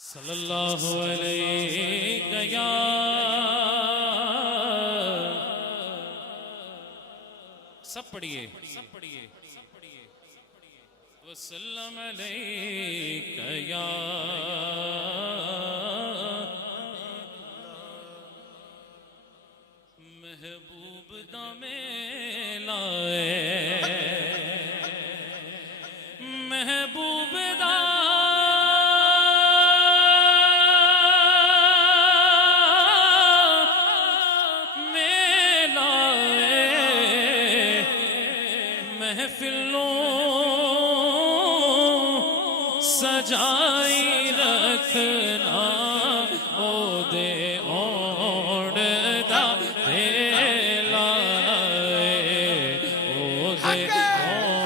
صلی اللہ علیہ یا سب پڑھیے وسلم علیک یا محبوب دم لائے محبوب سجائی رکھنا او دے اوڑ دا دے لائے او دے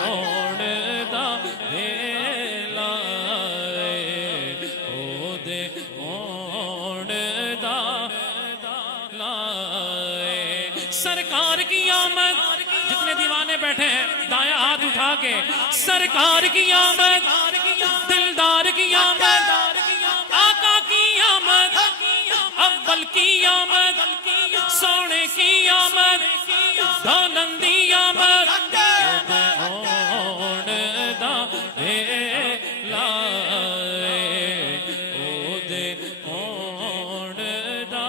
اوڑ دا دے لائے او دے اوڑ دا لائے سرکار کی آمد جتنے دیوانے بیٹھے ہیں دائیں ہاتھ اٹھا کے سرکار کی آمد دلدار کی آمد آقا کی آمد اول کی آمد سونے کی آمد دولندی آمد اوڑ دا دے لائے او دے اوڑ دا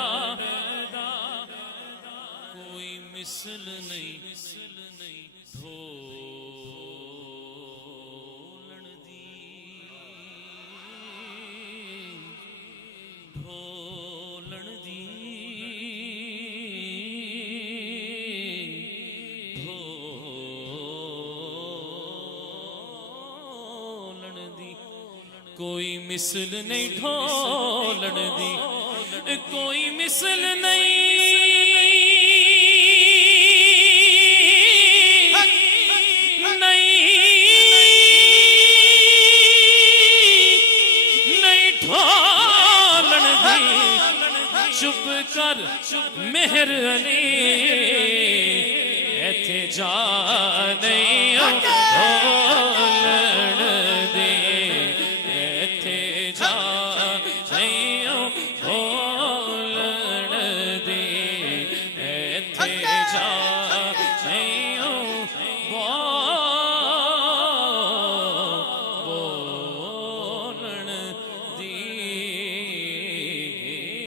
کوئی مثل نہیں کوئی مثل نہیں ڈھولن دی کوئی مثل نہیں ڈھولن دی چپ کر مہر علی ایتھے جا نہیں ڈھولن دی جا